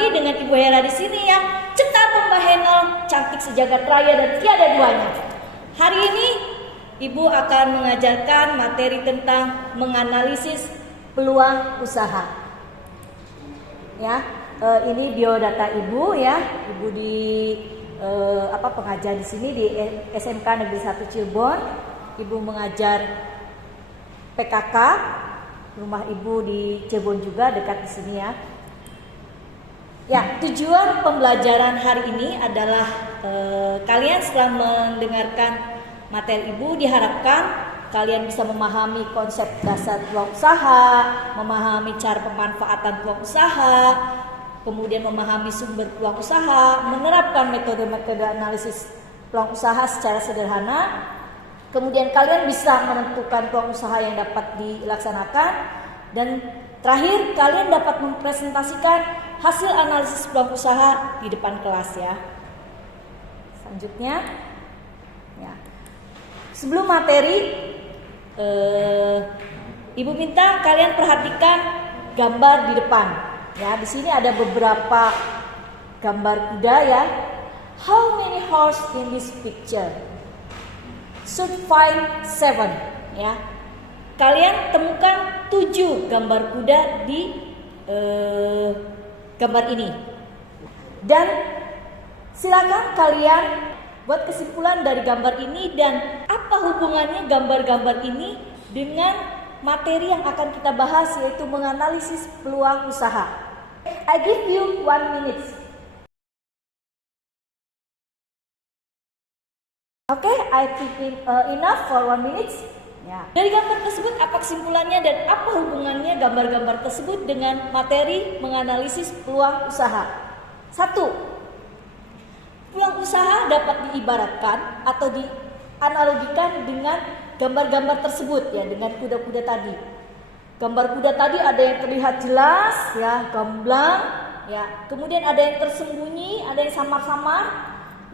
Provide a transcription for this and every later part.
lagi dengan Ibu Hera di sini yang cetar membahenol, cantik sejagat raya dan tiada duanya. Hari ini Ibu akan mengajarkan materi tentang menganalisis peluang usaha. Ya, ini biodata Ibu ya. Ibu di pengajar di sini di SMK Negeri 1 Cirebon. Ibu mengajar PKK. Rumah Ibu di Cirebon juga dekat di sini ya. Ya, tujuan pembelajaran hari ini adalah kalian setelah mendengarkan materi Ibu diharapkan kalian bisa memahami konsep dasar peluang usaha, memahami cara pemanfaatan peluang usaha, kemudian memahami sumber peluang usaha, menerapkan metode-metode analisis peluang usaha secara sederhana. Kemudian kalian bisa menentukan peluang usaha yang dapat dilaksanakan, dan terakhir kalian dapat mempresentasikan hasil analisis peluang usaha di depan kelas ya. Selanjutnya ya. Sebelum materi, Ibu minta kalian perhatikan gambar di depan. Ya, di sini ada beberapa gambar kuda ya. How many horse in this picture? Should find 7. Ya, kalian temukan 7 gambar kuda di gambar ini. Dan silakan kalian buat kesimpulan dari gambar ini dan apa hubungannya gambar-gambar ini dengan materi yang akan kita bahas, yaitu menganalisis peluang usaha. I give you 1 minute. Okay, I think enough for 1 minute. Ya. Dari gambar tersebut apa kesimpulannya dan apa hubungannya gambar-gambar tersebut dengan materi menganalisis peluang usaha? 1. Peluang usaha dapat diibaratkan atau dianalogikan dengan gambar-gambar tersebut ya, dengan kuda-kuda tadi. Gambar kuda tadi ada yang terlihat jelas ya, gamblang ya. Kemudian ada yang tersembunyi, ada yang samar-samar.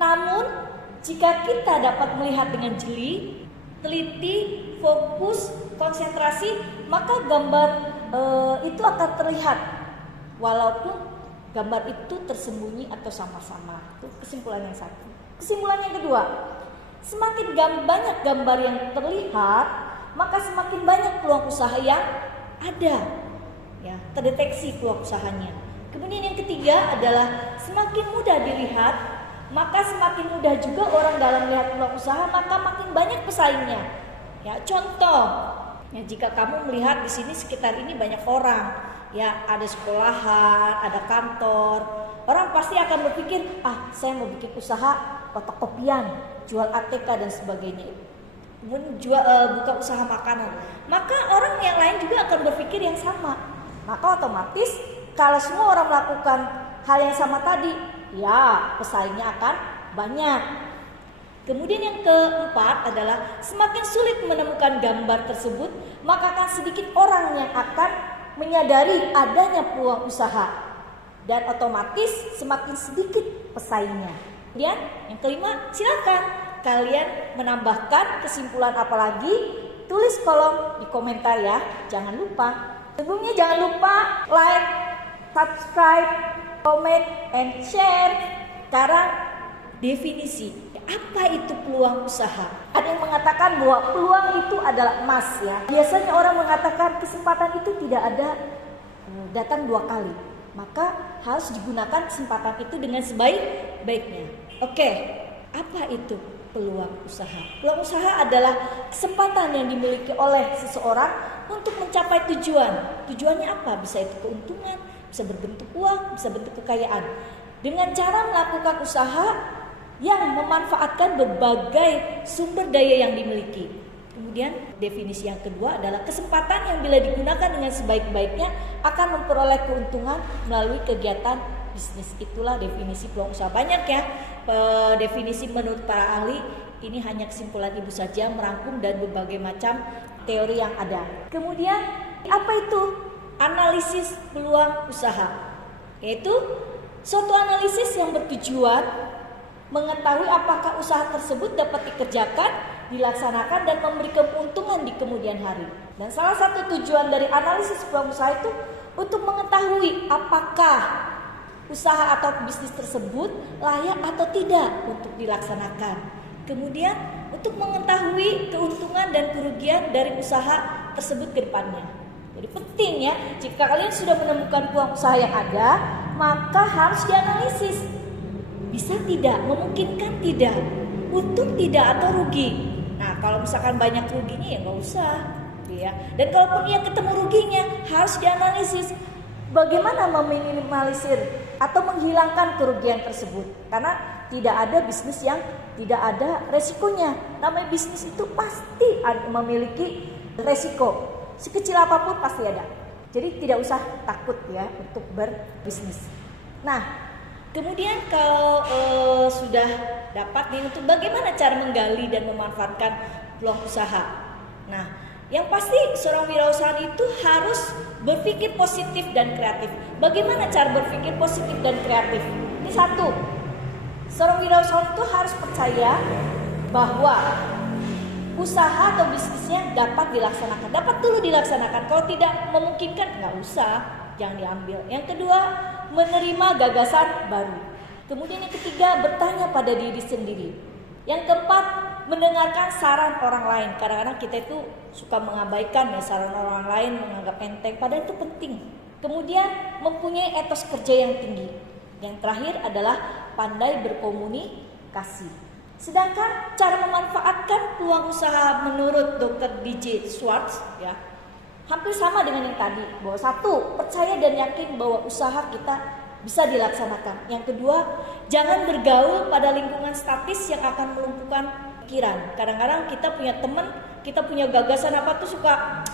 Namun jika kita dapat melihat dengan jeli, teliti, fokus, konsentrasi, maka gambar itu akan terlihat walaupun gambar itu tersembunyi atau sama-sama. Itu kesimpulan yang satu. Kesimpulan yang kedua, semakin banyak gambar yang terlihat, maka semakin banyak peluang usaha yang ada. Ya, terdeteksi peluang usahanya. Kemudian yang ketiga adalah semakin mudah dilihat, maka semakin mudah juga orang dalam melihat peluang usaha, maka makin banyak pesaingnya. Ya, contoh, ya, jika kamu melihat di sini sekitar ini banyak orang. Ya, ada sekolahan, ada kantor. Orang pasti akan berpikir, saya mau bikin usaha fotokopian, jual ATK dan sebagainya. Kemudian buka usaha makanan. Maka orang yang lain juga akan berpikir yang sama. Maka otomatis kalau semua orang melakukan hal yang sama tadi, ya pesaingnya akan banyak. Kemudian yang keempat adalah semakin sulit menemukan gambar tersebut, maka akan sedikit orang yang akan menyadari adanya peluang usaha dan otomatis semakin sedikit pesaingnya. Kemudian yang kelima, silakan kalian menambahkan kesimpulan apa lagi, tulis kolom di komentar ya. Jangan lupa. Sebelumnya jangan lupa like, subscribe, comment, and share. Sekarang definisi. Apa itu peluang usaha? Ada yang mengatakan bahwa peluang itu adalah emas ya. Biasanya orang mengatakan kesempatan itu tidak ada datang 2 kali. Maka harus digunakan kesempatan itu dengan sebaik-baiknya. Oke, apa itu peluang usaha? Peluang usaha adalah kesempatan yang dimiliki oleh seseorang untuk mencapai tujuan. Tujuannya apa? Bisa itu keuntungan, bisa berbentuk uang, bisa bentuk kekayaan. Dengan cara melakukan usaha yang memanfaatkan berbagai sumber daya yang dimiliki. Kemudian definisi yang kedua adalah kesempatan yang bila digunakan dengan sebaik-baiknya akan memperoleh keuntungan melalui kegiatan bisnis. Itulah definisi peluang usaha. Banyak ya definisi menurut para ahli. Ini hanya kesimpulan Ibu saja merangkum dari berbagai macam teori yang ada. Kemudian apa itu analisis peluang usaha? Yaitu suatu analisis yang bertujuan mengetahui apakah usaha tersebut dapat dikerjakan, dilaksanakan, dan memberi keuntungan di kemudian hari. Dan salah satu tujuan dari analisis peluang usaha itu untuk mengetahui apakah usaha atau bisnis tersebut layak atau tidak untuk dilaksanakan. Kemudian untuk mengetahui keuntungan dan kerugian dari usaha tersebut ke depannya. Jadi penting ya, jika kalian sudah menemukan peluang usaha yang ada, maka harus dianalisis. Bisa tidak, memungkinkan tidak, untung tidak atau rugi. Nah, kalau misalkan banyak ruginya ya nggak usah, ya. Dan kalaupun yang ketemu ruginya harus dianalisis. Bagaimana meminimalisir atau menghilangkan kerugian tersebut? Karena tidak ada bisnis yang tidak ada resikonya. Namanya bisnis itu pasti memiliki resiko. Sekecil apapun pasti ada. Jadi tidak usah takut ya untuk berbisnis. Nah, kemudian kalau sudah dapat nih untuk bagaimana cara menggali dan memanfaatkan peluang usaha. Nah, yang pasti seorang wirausahawan itu harus berpikir positif dan kreatif. Bagaimana cara berpikir positif dan kreatif? Ini satu, seorang wirausahawan itu harus percaya bahwa usaha atau bisnisnya dapat dilaksanakan. Dapat dulu dilaksanakan. Kalau tidak memungkinkan, nggak usah, jangan diambil. Yang kedua, menerima gagasan baru. Kemudian yang ketiga, bertanya pada diri sendiri. Yang keempat, mendengarkan saran orang lain. Kadang-kadang kita itu suka mengabaikan ya saran orang lain, menganggap enteng, padahal itu penting. Kemudian mempunyai etos kerja yang tinggi. Yang terakhir adalah pandai berkomunikasi. Sedangkan cara memanfaatkan peluang usaha menurut Dr. DJ Schwartz ya hampir sama dengan yang tadi. Bahwa satu, percaya dan yakin bahwa usaha kita bisa dilaksanakan. Yang kedua, jangan bergaul pada lingkungan statis yang akan melumpuhkan pikiran. Kadang-kadang kita punya teman, kita punya gagasan apa tuh suka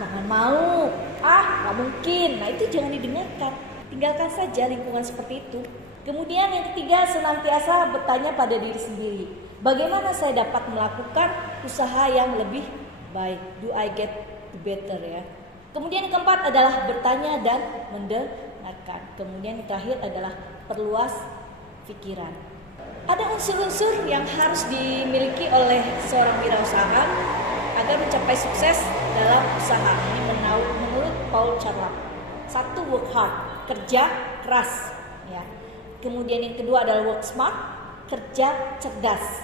jangan mau, nggak mungkin. Nah itu jangan didengarkan, tinggalkan saja lingkungan seperti itu. Kemudian yang ketiga, senantiasa bertanya pada diri sendiri, bagaimana saya dapat melakukan usaha yang lebih baik? Do I get better ya? Kemudian yang keempat adalah bertanya dan mendengarkan. Kemudian yang terakhir adalah perluas pikiran. Ada unsur-unsur yang harus dimiliki oleh seorang wirausahawan agar mencapai sukses dalam usaha. Ini menurut Paul Charlock. Satu, work hard, kerja keras. Ya. Kemudian yang kedua adalah work smart, kerja cerdas.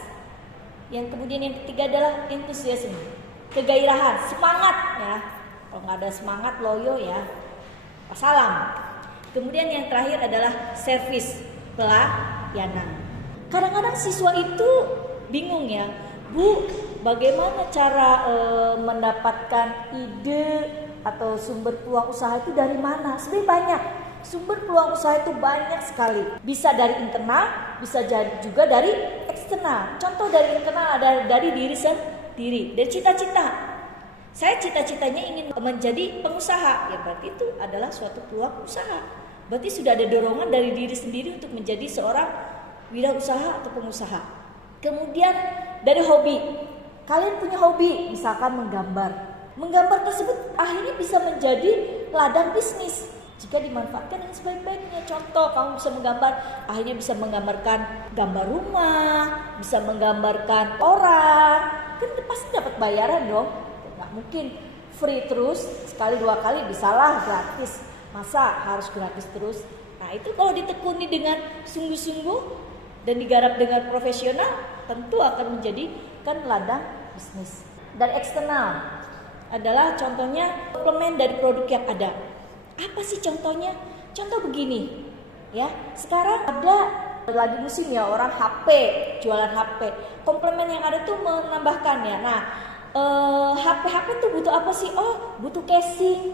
Yang kemudian yang ketiga adalah enthusiasm, kegairahan, semangat ya. Kalau nggak ada semangat, loyo ya, salam. Kemudian yang terakhir adalah service, pelayanan. Kadang-kadang siswa itu bingung ya, Bu, bagaimana cara mendapatkan ide atau sumber peluang usaha itu dari mana? Sebenarnya banyak. Sumber peluang usaha itu banyak sekali. Bisa dari internal, bisa juga dari eksternal. Contoh dari internal ada dari diri sendiri, dari cita-cita. Saya cita-citanya ingin menjadi pengusaha. Ya berarti itu adalah suatu peluang usaha. Berarti sudah ada dorongan dari diri sendiri untuk menjadi seorang wirausaha atau pengusaha. Kemudian dari hobi. Kalian punya hobi, misalkan menggambar. Menggambar tersebut akhirnya bisa menjadi ladang bisnis jika dimanfaatkan dengan sebaik-baiknya. Contoh, kamu bisa menggambar, akhirnya bisa menggambarkan gambar rumah, bisa menggambarkan orang, kan pasti dapat bayaran dong. Nggak mungkin free terus, sekali dua kali bisalah gratis. Masa harus gratis terus? Nah itu kalau ditekuni dengan sungguh-sungguh dan digarap dengan profesional, tentu akan menjadikan ladang bisnis. Dari eksternal adalah contohnya komplement dari produk yang ada. Apa sih contohnya? Contoh begini, ya. Sekarang ada lagi musim ya orang HP, jualan HP. Komplement yang ada tuh menambahkan ya. Nah, HP tuh butuh apa sih? Oh, butuh casing.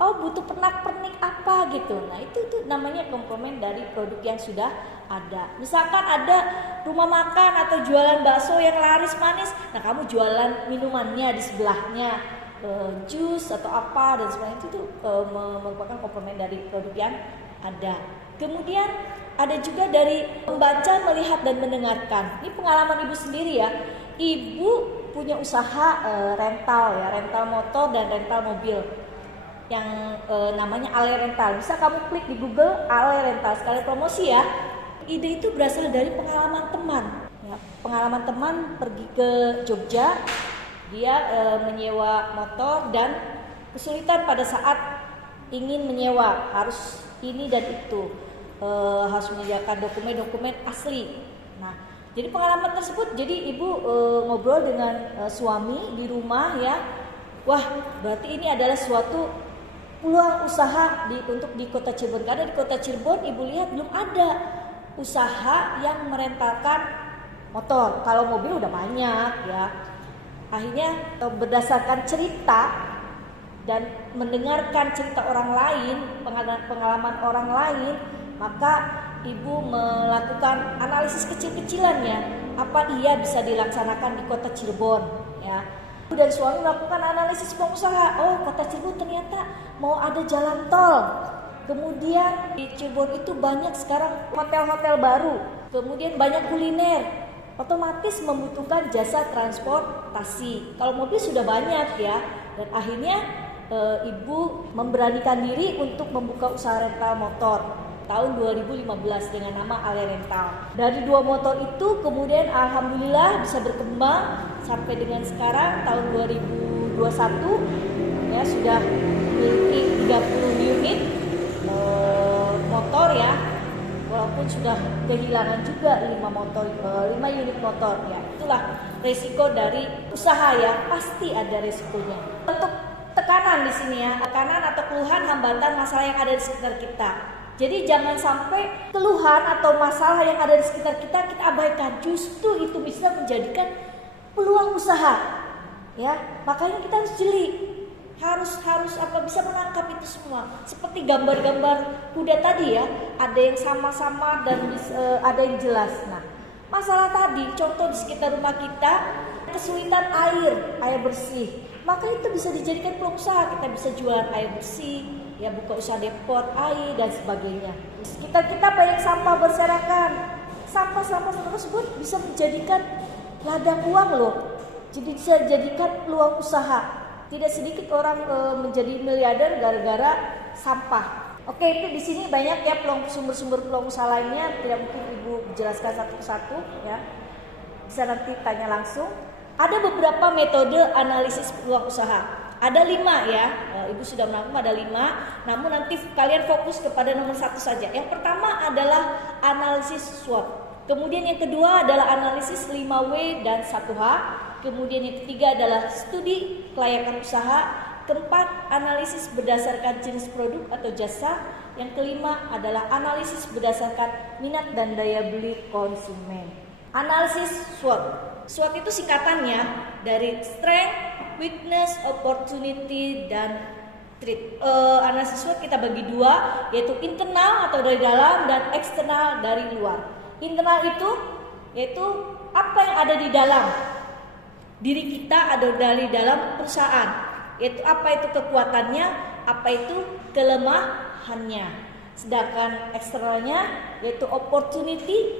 Oh, butuh pernak-pernik apa gitu. Nah, itu tuh namanya komplement dari produk yang sudah ada. Misalkan ada rumah makan atau jualan bakso yang laris manis. Nah, kamu jualan minumannya di sebelahnya. Jus atau apa dan sebagainya itu tuh merupakan komplement dari produk yang ada. Kemudian ada juga dari membaca, melihat dan mendengarkan. Ini pengalaman ibu sendiri ya. Ibu punya usaha rental ya, rental motor dan rental mobil yang namanya Ale Rental. Bisa kamu klik di Google Ale Rental, sekali promosi ya. Ide itu berasal dari pengalaman teman. Ya, pengalaman teman pergi ke Jogja. Dia menyewa motor dan kesulitan pada saat ingin menyewa, harus ini dan itu. harus menyediakan dokumen-dokumen asli. Nah, jadi pengalaman tersebut, jadi ibu ngobrol dengan suami di rumah ya. Wah, berarti ini adalah suatu peluang usaha untuk di Kota Cirebon. Karena di Kota Cirebon ibu lihat belum ada usaha yang merentalkan motor. Kalau mobil udah banyak ya. Akhirnya berdasarkan cerita dan mendengarkan cerita orang lain, pengalaman orang lain, maka ibu melakukan analisis kecil-kecilannya, apa iya bisa dilaksanakan di Kota Cirebon ya. Ibu dan suami melakukan analisis pengusaha. Oh, Kota Cirebon ternyata mau ada jalan tol. Kemudian di Cirebon itu banyak sekarang hotel-hotel baru. Kemudian banyak kuliner. Otomatis membutuhkan jasa transportasi. Kalau mobil sudah banyak ya. Dan akhirnya ibu memberanikan diri untuk membuka usaha rental motor tahun 2015 dengan nama Ale Rental. Dari 2 motor itu kemudian alhamdulillah bisa berkembang sampai dengan sekarang tahun 2021 ya, sudah memiliki 30 unit motor ya. Walaupun sudah kehilangan juga 5 unit motor ya. Itulah resiko dari usaha ya, pasti ada resikonya. Untuk tekanan di sini ya, tekanan atau keluhan, hambatan, masalah yang ada di sekitar kita. Jadi jangan sampai keluhan atau masalah yang ada di sekitar kita abaikan. Justru itu bisa menjadikan peluang usaha. Ya, makanya kita harus jeli. Harus bisa menangkap itu semua. Seperti gambar-gambar kuda tadi ya, ada yang sama-sama dan ada yang jelas. Nah, masalah tadi contoh di sekitar rumah kita, kesulitan air bersih. Maka itu bisa dijadikan peluang usaha. Kita bisa jualan air bersih, ya buka usaha depot air dan sebagainya. Sekitar kita banyak sampah berserakan. Sampah-sampah tersebut bisa menjadikan ladang uang loh. Jadi bisa dijadikan peluang usaha. Tidak sedikit orang menjadi miliarder gara-gara sampah. Oke, itu di sini banyak ya sumber-sumber peluang usaha lainnya. Tidak mungkin ibu jelaskan satu persatu ya. Bisa nanti tanya langsung. Ada beberapa metode analisis peluang usaha. Ada 5 ya. Ibu sudah merangkum ada 5. Namun nanti kalian fokus kepada nomor 1 saja. Yang pertama adalah analisis SWOT. Kemudian yang kedua adalah analisis 5W dan 1H. Kemudian yang ketiga adalah studi kelayakan usaha. Keempat, analisis berdasarkan jenis produk atau jasa. Yang kelima adalah analisis berdasarkan minat dan daya beli konsumen. Analisis SWOT. SWOT itu singkatannya dari strength, weakness, opportunity, dan threat. Analisis SWOT kita bagi 2, yaitu internal atau dari dalam dan eksternal dari luar. Internal itu yaitu apa yang ada di dalam diri kita, ada dari dalam perusahaan, yaitu apa itu kekuatannya, apa itu kelemahannya. Sedangkan eksternalnya yaitu opportunity,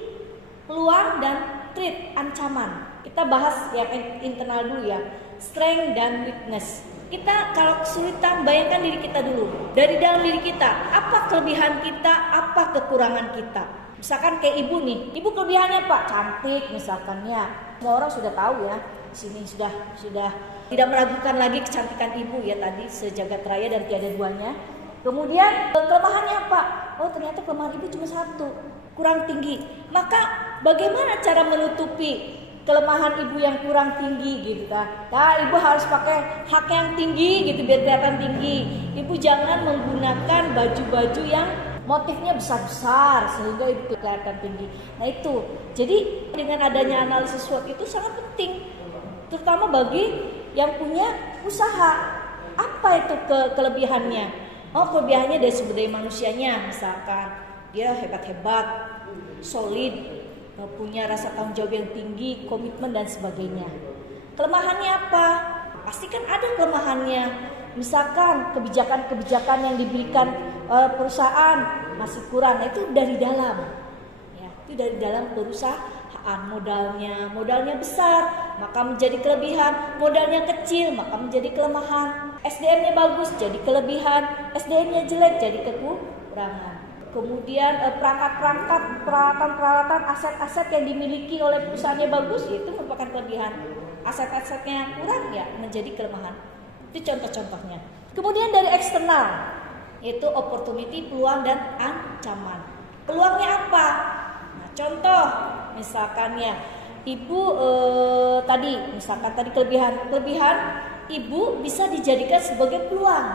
peluang, dan threat, ancaman. Kita bahas yang internal dulu ya, strength dan weakness. Kita kalau kesulitan, bayangkan diri kita dulu. Dari dalam diri kita, apa kelebihan kita, apa kekurangan kita. Misalkan kayak ibu nih, ibu kelebihannya Pak, cantik misalkan ya. Semua orang sudah tahu ya. Sini sudah tidak meragukan lagi kecantikan ibu ya tadi, sejagat raya dan tiada duanya. Kemudian kelemahannya Pak, oh ternyata kelemahan ibu cuma 1, kurang tinggi. Maka bagaimana cara menutupi kelemahan ibu yang kurang tinggi gitu kan? Nah, ibu harus pakai hak yang tinggi gitu biar kelihatan tinggi. Ibu jangan menggunakan baju-baju yang motifnya besar-besar sehingga ibu kelihatan tinggi. Nah itu, jadi dengan adanya analisis SWOT itu sangat penting. Terutama bagi yang punya usaha. Apa itu kelebihannya? Oh, kelebihannya dari sumber daya manusianya, misalkan dia hebat-hebat, solid, punya rasa tanggung jawab yang tinggi, komitmen dan sebagainya. Kelemahannya apa? Pasti kan ada kelemahannya. Misalkan kebijakan-kebijakan yang diberikan perusahaan masih kurang, nah, itu dari dalam. Ya, itu dari dalam perusahaan. Modalnya besar, maka menjadi kelebihan. Modalnya kecil, maka menjadi kelemahan. SDM-nya bagus, jadi kelebihan. SDM-nya jelek, jadi kekurangan. Kemudian peralatan-peralatan, aset-aset yang dimiliki oleh perusahaannya bagus, itu merupakan kelebihan. Aset-asetnya yang kurang, ya menjadi kelemahan. Itu contoh-contohnya. Kemudian dari eksternal, yaitu opportunity, peluang, dan ancaman. Peluangnya apa? Nah, contoh misalkan ya, ibu tadi kelebihan ibu bisa dijadikan sebagai peluang.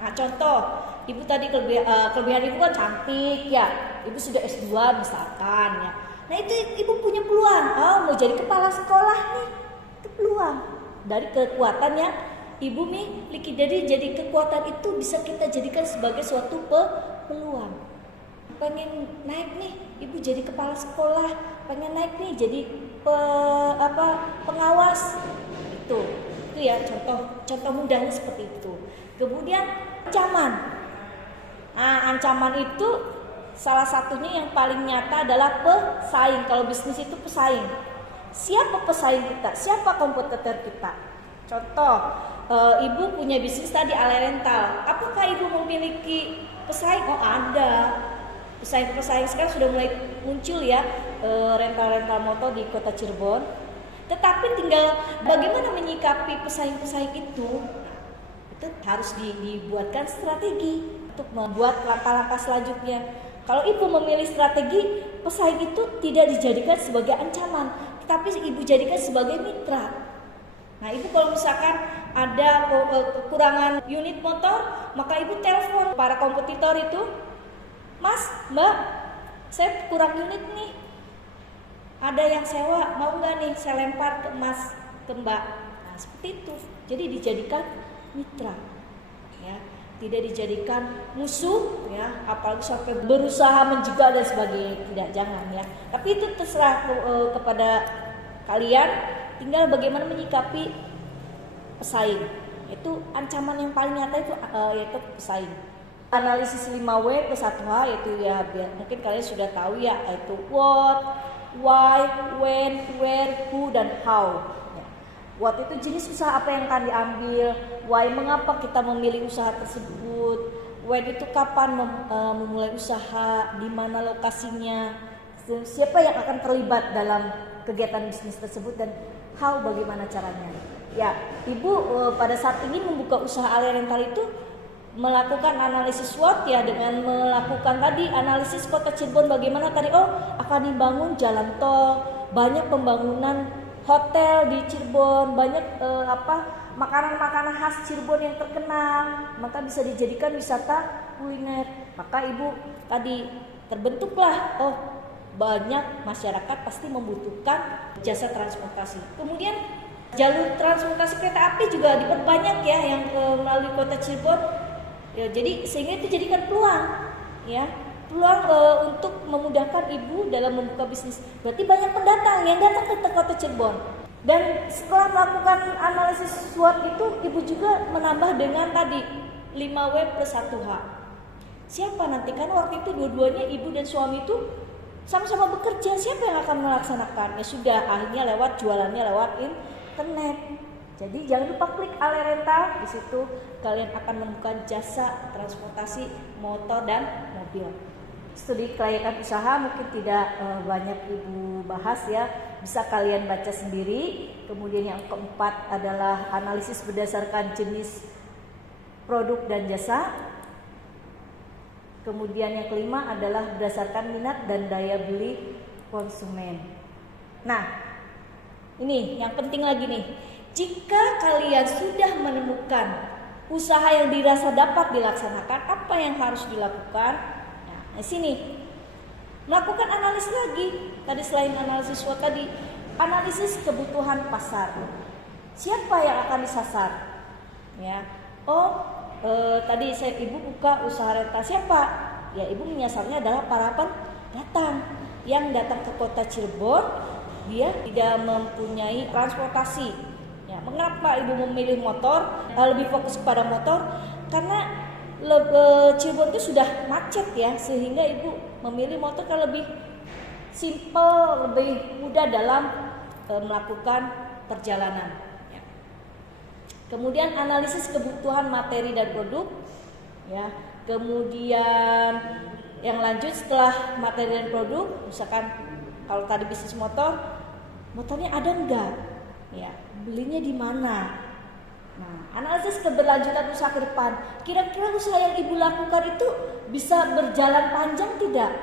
Nah, contoh ibu tadi kelebihan ibu kan cantik ya, ibu sudah S2 misalkan ya. Nah itu ibu punya peluang, mau jadi kepala sekolah nih, itu peluang dari kekuatan yang ibu miliki. Jadi kekuatan itu bisa kita jadikan sebagai suatu peluang. Pengen naik nih, ibu jadi kepala sekolah, pengen naik nih jadi pengawas. Itu ya contoh mudahnya seperti itu. Kemudian ancaman. Nah, ancaman itu salah satunya yang paling nyata adalah pesaing. Kalau bisnis itu pesaing. Siapa pesaing kita? Siapa kompetitor kita? Contoh, ibu punya bisnis tadi Ale Rental. Apakah ibu memiliki pesaing? Oh, ada. Pesaing-pesaing sekarang sudah mulai muncul ya, rental-rental motor di kota Cirebon. Tetapi tinggal bagaimana menyikapi pesaing-pesaing itu harus dibuatkan strategi untuk membuat langkah-langkah selanjutnya. Kalau ibu memilih strategi, pesaing itu tidak dijadikan sebagai ancaman, tetapi ibu jadikan sebagai mitra. Nah, ibu kalau misalkan ada kekurangan unit motor, maka ibu telepon para kompetitor itu, Mas, Mbak, saya kurang unit nih. Ada yang sewa, mau nggak nih saya lempar ke Mas, ke Mbak. Nah, seperti itu. Jadi dijadikan mitra, ya, tidak dijadikan musuh, ya, apalagi sampai berusaha menjegal dan sebagainya. Tidak, jangan ya. Tapi itu terserah kepada kalian. Tinggal bagaimana menyikapi pesaing. Itu ancaman yang paling nyata itu yaitu pesaing. Analisis 5W plus 1H yaitu ya mungkin kalian sudah tahu ya, yaitu what, why, when, where, who, dan how. What itu jenis usaha apa yang akan diambil, why mengapa kita memilih usaha tersebut, when itu kapan memulai usaha, di mana lokasinya, siapa yang akan terlibat dalam kegiatan bisnis tersebut, dan how bagaimana caranya. Ya, ibu pada saat ingin membuka usaha Ale Rental itu melakukan analisis SWOT ya, dengan melakukan tadi analisis kota Cirebon bagaimana tadi, akan dibangun jalan tol, banyak pembangunan hotel di Cirebon, banyak makanan-makanan khas Cirebon yang terkenal, maka bisa dijadikan wisata kuliner. Maka ibu tadi terbentuklah, banyak masyarakat pasti membutuhkan jasa transportasi. Kemudian jalur transportasi kereta api juga diperbanyak ya, yang melalui kota Cirebon. Ya, jadi sehingga itu jadikan peluang, ya, peluang untuk memudahkan ibu dalam membuka bisnis. Berarti banyak pendatang yang datang ke kota Cirebon. Dan setelah melakukan analisis SWOT itu, ibu juga menambah dengan tadi 5W plus 1H. Siapa nanti, kan waktu itu dua-duanya ibu dan suami itu sama-sama bekerja, siapa yang akan melaksanakan? Ya sudah, akhirnya jualannya lewat internet. Jadi jangan lupa klik Ale Rental, di situ kalian akan menemukan jasa transportasi motor dan mobil. Studi kelayakan usaha mungkin tidak banyak ibu bahas ya, bisa kalian baca sendiri. Kemudian yang keempat adalah analisis berdasarkan jenis produk dan jasa. Kemudian yang kelima adalah berdasarkan minat dan daya beli konsumen. Nah, ini yang penting lagi nih. Jika kalian sudah menemukan usaha yang dirasa dapat dilaksanakan, apa yang harus dilakukan? Nah, di sini melakukan analisis lagi. Tadi selain analisis SWOT tadi, analisis kebutuhan pasar. Siapa yang akan disasar? Ya, tadi ibu buka usaha rental, siapa? Ya, ibu menyasarnya adalah para pendatang yang datang ke kota Cirebon. Dia tidak mempunyai transportasi. Ya, mengapa ibu memilih motor, lebih fokus kepada motor? Karena Cirebon itu sudah macet ya, sehingga ibu memilih motor kan lebih simple, lebih mudah dalam melakukan perjalanan. Ya. Kemudian analisis kebutuhan materi dan produk. Ya. Kemudian yang lanjut setelah materi dan produk, misalkan kalau tadi bisnis motornya ada enggak? Ya, belinya di mana? Nah, analisis keberlanjutan usaha ke depan. Kira-kira usaha yang ibu lakukan itu bisa berjalan panjang tidak?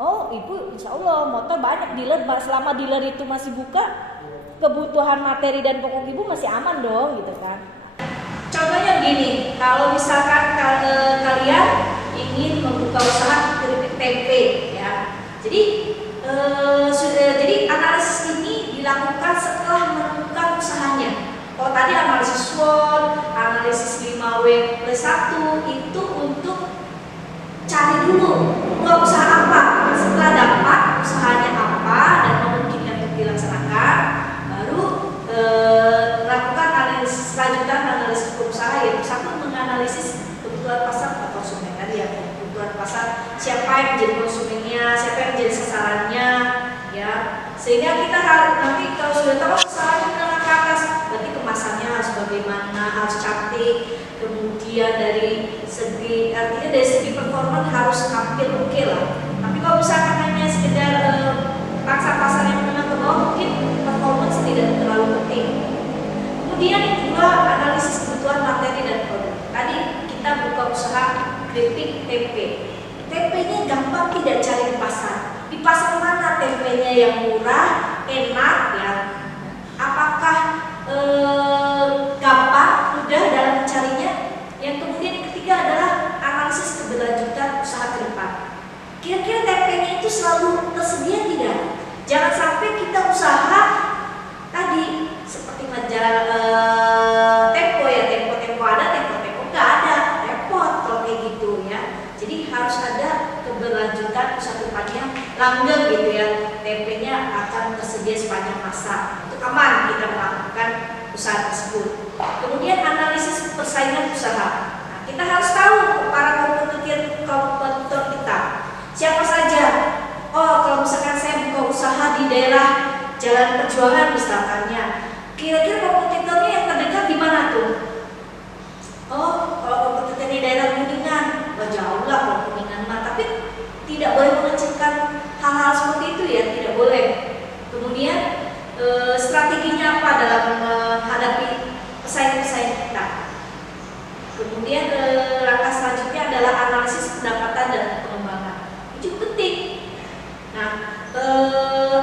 Oh, ibu insya Allah motor banyak dealer, selama dealer itu masih buka, kebutuhan materi dan pokok ibu masih aman dong gitu kan. Contohnya gini, kalau misalkan kalian ingin membuka usaha keripik tempe ya, jadi analisis ini dilakukan setelah menemukan usahanya. Kalau tadi analisis SWOT, analisis 5W+1 itu untuk cari dulu peluang usaha apa. Setelah dapat usahanya apa dan memungkinkan untuk dilaksanakan, baru lakukan analisis lanjutan, analisis perusahaan, yaitu satu menganalisis kebutuhan pasar atau konsumen tadi ya, kebutuhan pasar, siapa yang menjadi konsumennya, siapa yang menjadi sasarannya ya, sehingga kita harus nanti kalau sudah tahu usahanya menengah ke atas, berarti kemasannya harus bagaimana, harus cantik, kemudian dari segi performa harus tampil oke lah. Tapi kalau misalkan hanya sekedar paksa pasar yang menengah ke bawah, mungkin performance tidak terlalu penting. Kemudian yang kedua, analisis kebutuhan materi dan produk. Tadi kita buka usaha keripik tempe. Tempenya gampang tidak cari di pasar. Di pasar mana tempenya yang murah, enak ya? Apakah gampang, mudah dalam mencarinya? Yang kemudian yang ketiga adalah analisis keberlanjutan usaha ke depan. Kira-kira tempenya itu selalu tersedia tidak? Jangan sampai kita usaha tadi seperti ngejalan tempo ya, tempo ada, tempo nggak ada, repot kalau kayak gitu ya. Jadi harus ada keberlanjutan usaha ke depannya, langgeng gitu ya. Tempenya akan tersedia sepanjang masa. Itu aman kita melakukan usaha tersebut. Kemudian analisis persaingan usaha. Nah, kita harus tahu para kompetitor kita. Siapa saja? Oh, kalau misalkan saya buka usaha di daerah Jalan Perjuangan misalkannya, kira-kira kompetitornya yang terdekat di mana tuh? Oh, kalau kompetitornya di daerah Kuningan, jauh lah kalau Kuningan mah. Tapi tidak boleh mengecilkan hal-hal seperti itu ya, tidak boleh. Kemudian strateginya apa dalam menghadapi pesaing-pesaing kita? Kemudian langkah selanjutnya adalah analisis pendapatan dan pengembangan. Itu penting. Nah,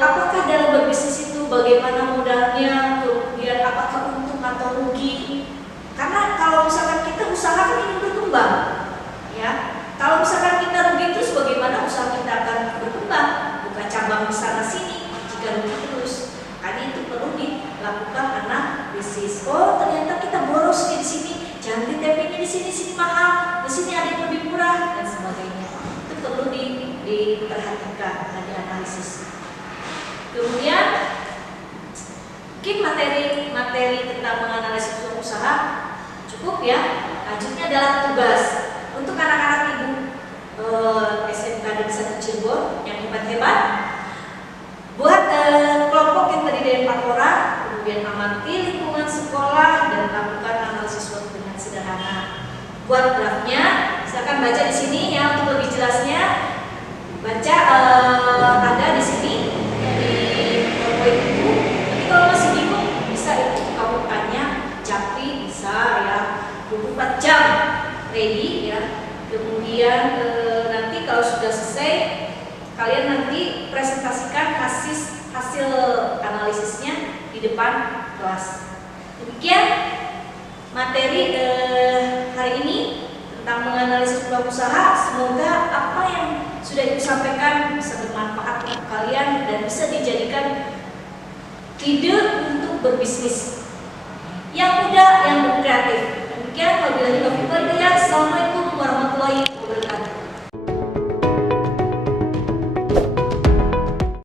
apakah dalam berbisnis itu bagaimana modalnya, kemudian apakah untung atau rugi? Karena kalau misalkan kita usaha kan ingin berkembang, ya. Kalau misalkan kita rugi terus, bagaimana usaha kita akan berkembang? Buka cabang di sana sini jika rugi terus. Makanya itu perlu dilakukan analisis. Oh, ternyata kita boros di sini. Jangan di tempenya di sini mahal, di sini ada yang lebih murah dan sebagainya. Itu perlu diperhatikan dan dianalisis. Kemudian mungkin materi tentang menganalisis usaha cukup ya. Lanjutnya adalah tugas untuk anak-anak ibu SMK Negeri 1 Cirebon yang hebat-hebat. Buat kelompok yang terdiri dari 4 orang, kemudian amati lingkungan sekolah dan lakukan analisis SWOT dengan sederhana. Buat draftnya, silakan baca di sini ya untuk lebih jelasnya. Baca tanda di sini di PowerPoint itu. Tapi kalau masih bingung, bisa itu kamu tanya Japri bisa ya. 24 jam ready ya. Kemudian nanti kalau sudah selesai, kalian nanti presentasikan hasil analisisnya di depan kelas. Demikian materi hari ini tentang menganalisis peluang usaha. Semoga apa yang sudah disampaikan bisa bermanfaat untuk kalian dan bisa dijadikan ide untuk berbisnis yang mudah, yang kreatif. Demikian, wabillahi taufiq